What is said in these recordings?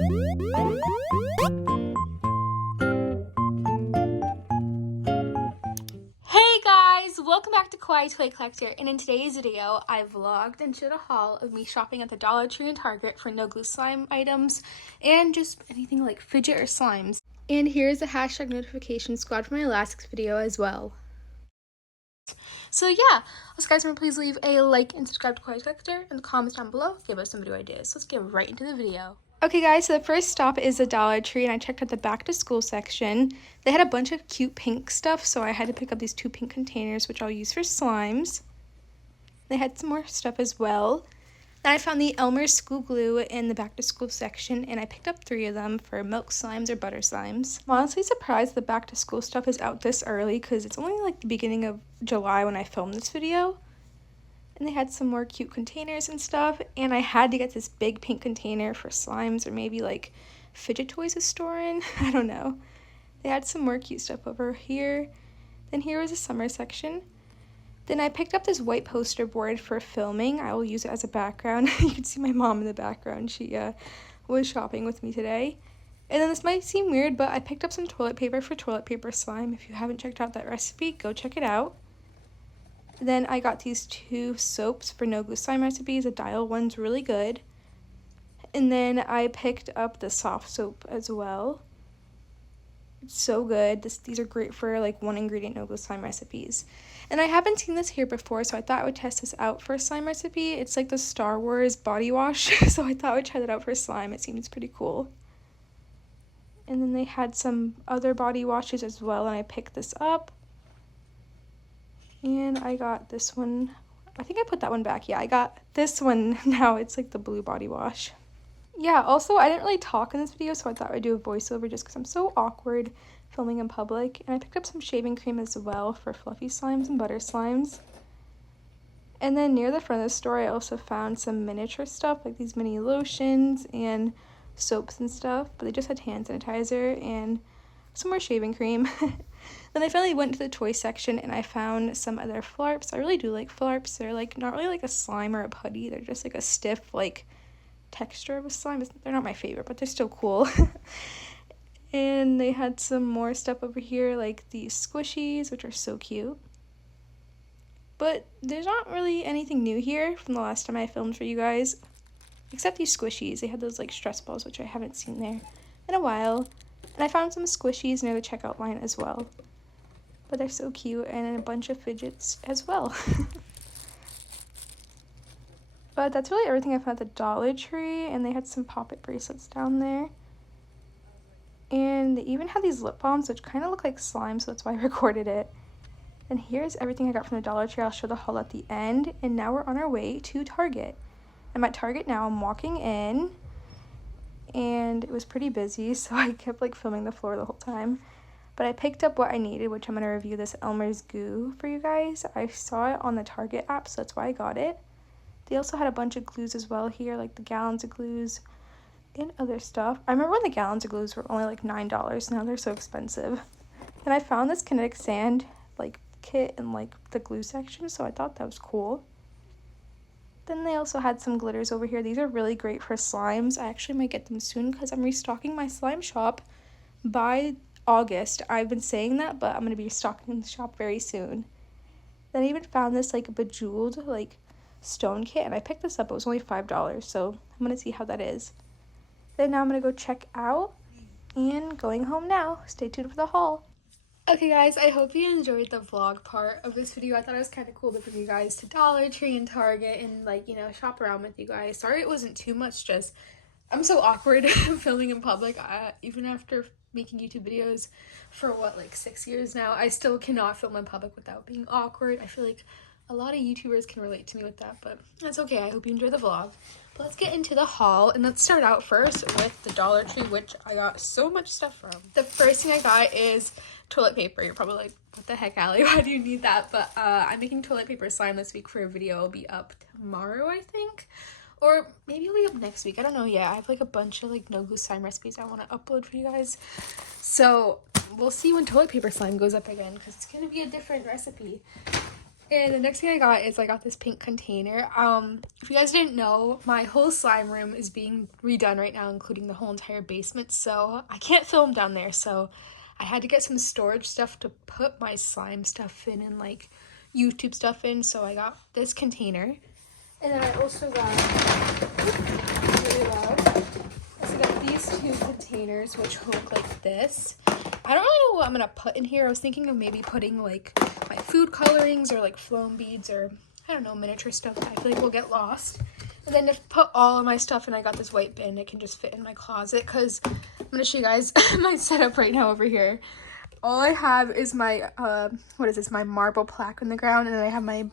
Hey guys, welcome back to Kawaii Toy Collector, and in today's video I vlogged and showed a haul of me shopping at the Dollar Tree and Target for no glue slime items and just anything like fidget or slimes. And here's the hashtag notification squad for my last video as well. So yeah, also guys, remember please leave a like and subscribe to Kawaii Collector in the comments down below. Give us some video ideas. Let's get right into the video. Okay guys, so the first stop is the Dollar Tree, and I checked out the back to school section. They had a bunch of cute pink stuff, so I had to pick up these 2 pink containers, which I'll use for slimes. They had some more stuff as well. Then I found the Elmer's school glue in the back to school section, and I picked up 3 of them for milk slimes or butter slimes. I'm honestly surprised the back to school stuff is out this early because it's only like the beginning of July when I filmed this video. And they had some more cute containers and stuff, and I had to get this big pink container for slimes or maybe like fidget toys to store in. I don't know. They had some more cute stuff over here. Then here was the summer section. Then I picked up this white poster board for filming. I will use it as a background. You can see my mom in the background. She was shopping with me today. And then this might seem weird, but I picked up some toilet paper for toilet paper slime. If you haven't checked out that recipe, go check it out. Then I got these 2 soaps for no glue slime recipes. The Dial one's really good. And then I picked up the soft soap as well. It's so good. These are great for like 1 ingredient no glue slime recipes. And I haven't seen this here before, so I thought I would test this out for a slime recipe. It's like the Star Wars body wash, so I thought I would try that out for slime. It seems pretty cool. And then they had some other body washes as well, and I picked this up. And I got this one. I think I put that one back. Yeah, I got this one now. It's like the blue body wash. Yeah, also I didn't really talk in this video, so I thought I'd do a voiceover just because I'm so awkward filming in public. And I picked up some shaving cream as well for fluffy slimes and butter slimes. And then near the front of the store, I also found some miniature stuff, like these mini lotions and soaps and stuff. But they just had hand sanitizer and some more shaving cream. Then I finally went to the toy section and I found some other flarps. I really do like flarps. They're like not really like a slime or a putty. They're just like a stiff like texture of a slime. They're not my favorite, but they're still cool. And they had some more stuff over here like these squishies, which are so cute. But there's not really anything new here from the last time I filmed for you guys, except these squishies. They had those like stress balls, which I haven't seen there in a while. And I found some squishies near the checkout line as well. But they're so cute, and a bunch of fidgets as well. But that's really everything I found at the Dollar Tree, and they had some pop-it bracelets down there. And they even had these lip balms, which kind of look like slime, so that's why I recorded it. And here's everything I got from the Dollar Tree. I'll show the haul at the end. And now we're on our way to Target. I'm at Target now. I'm walking in. And it was pretty busy, so I kept like filming the floor the whole time. But I picked up what I needed, which I'm going to review this Elmer's goo for you guys. I saw it on the Target app, so that's why I got it. They also had a bunch of glues as well here, like the gallons of glues and other stuff. I remember when the gallons of glues were only like $9. Now they're so expensive. And I found this kinetic sand like kit in like the glue section, so I thought that was cool. Then they also had some glitters over here. These are really great for slimes. I actually might get them soon because I'm restocking my slime shop by August. I've been saying that, but I'm going to be restocking the shop very soon. Then I even found this like bejeweled like stone kit, and I picked this up. It was only $5, so I'm going to see how that is. Then now I'm going to go check out and going home now. Stay tuned for the haul. Okay guys, I hope you enjoyed the vlog part of this video. I thought it was kind of cool to bring you guys to Dollar Tree and Target and like, you know, shop around with you guys. Sorry it wasn't too much, just I'm so awkward filming in public. Even after making YouTube videos for what, like 6 years now, I still cannot film in public without being awkward. I feel like a lot of YouTubers can relate to me with that, but that's okay. I hope you enjoy the vlog. But let's get into the haul, and let's start out first with the Dollar Tree, which I got so much stuff from. The first thing I got is toilet paper. You're probably like, what the heck, Allie? Why do you need that? But I'm making toilet paper slime this week for a video. It'll be up tomorrow, I think. Or maybe it'll be up next week. I don't know yet. I have like a bunch of like no glue slime recipes I want to upload for you guys. So we'll see when toilet paper slime goes up again, because it's going to be a different recipe. And the next thing I got is I got this pink container. If you guys didn't know, my whole slime room is being redone right now, including the whole entire basement, so I can't film down there, so I had to get some storage stuff to put my slime stuff in and like YouTube stuff in, so I got this container. And then I also got, really loud, so I got these two containers which look like this. I don't really know what I'm gonna put in here. I was thinking of maybe putting like my food colorings or like foam beads or I don't know, miniature stuff that I feel like will get lost. And then to put all of my stuff in, I got this white bin. It can just fit in my closet because I'm gonna show you guys my setup right now over here. All I have is my, what is this, my marble plaque on the ground, and then I have my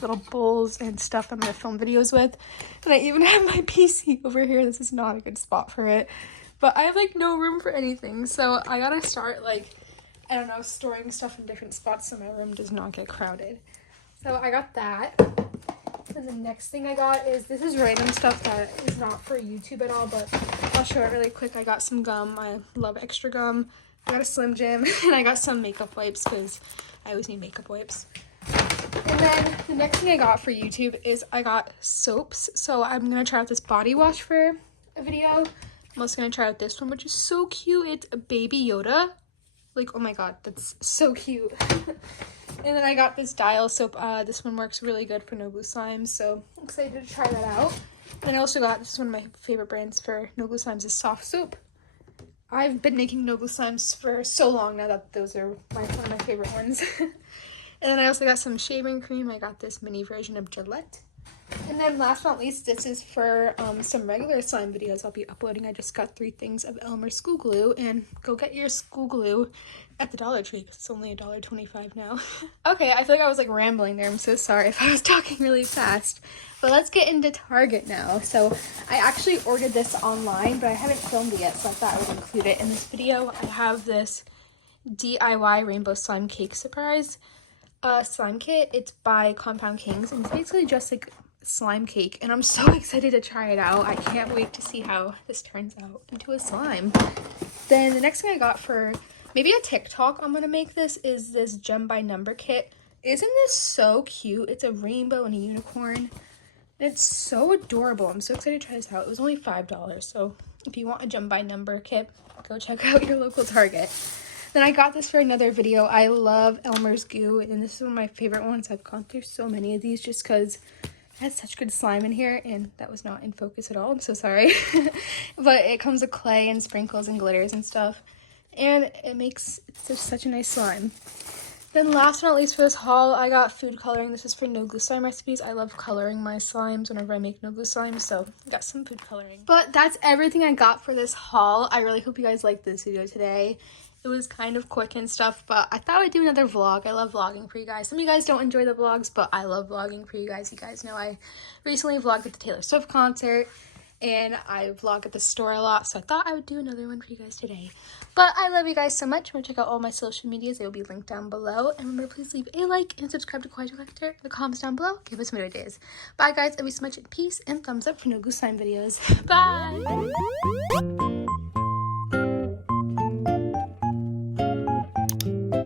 little bowls and stuff I'm gonna film videos with. And I even have my PC over here. This is not a good spot for it. But I have like no room for anything, so I gotta start like, I don't know, storing stuff in different spots so my room does not get crowded. So I got that. And the next thing I got is, this is random stuff that is not for YouTube at all, but I'll show it really quick. I got some gum. I love extra gum. I got a Slim Jim, and I got some makeup wipes because I always need makeup wipes. And then the next thing I got for YouTube is I got soaps. So I'm gonna try out this body wash for a video. I'm also gonna try out this one, which is so cute. It's a Baby Yoda. Like, oh my god, that's so cute. And then I got this Dial soap. This one works really good for no glue slimes, so I'm excited to try that out. And I also got, this is one of my favorite brands for no glue slimes, is Soft Soap. I've been making no glue slimes for so long now that those are one of my favorite ones. And then I also got some shaving cream. I got this mini version of Gillette. And then last but not least, this is for some regular slime videos I'll be uploading. I just got 3 things of Elmer's school glue, and go get your school glue at the Dollar Tree because it's only $1.25 now. Okay, I feel like I was like rambling there. I'm so sorry if I was talking really fast. But let's get into Target now. So I actually ordered this online, but I haven't filmed it yet, so I thought I would include it in this video. I have this DIY Rainbow Slime Cake Surprise slime kit. It's by Compound Kings, and it's basically just like slime cake, and I'm so excited to try it out. I can't wait to see how this turns out into a slime. Then the next thing I got for maybe a TikTok I'm gonna make this is this gem by number kit. Isn't this so cute? It's a rainbow and a unicorn. It's so adorable. I'm so excited to try this out. It was only $5, so if you want a gem by number kit, go check out your local Target. Then I got this for another video. I love Elmer's goo, and this is one of my favorite ones. I've gone through so many of these just because I had such good slime in here, and that was not in focus at all. I'm so sorry. But it comes with clay and sprinkles and glitters and stuff, and it's just such a nice slime. Then last but not least for this haul, I got food coloring. This is for no glue slime recipes. I love coloring my slimes whenever I make no glue slimes, so I got some food coloring. But that's everything I got for this haul. I really hope you guys liked this video today. It was kind of quick and stuff, but I thought I'd do another vlog. I love vlogging for you guys. Some of you guys don't enjoy the vlogs, but I love vlogging for you guys. You guys know I recently vlogged at the Taylor Swift concert, and I vlog at the store a lot, so I thought I would do another one for you guys today. But I love you guys so much. Remember to check out all my social medias. They will be linked down below. And remember, please leave a like and subscribe to Kawaii Toy Collector in the comments down below. Give us some ideas. Bye, guys. Love you so much. Peace and thumbs up for no glue slime videos. Bye!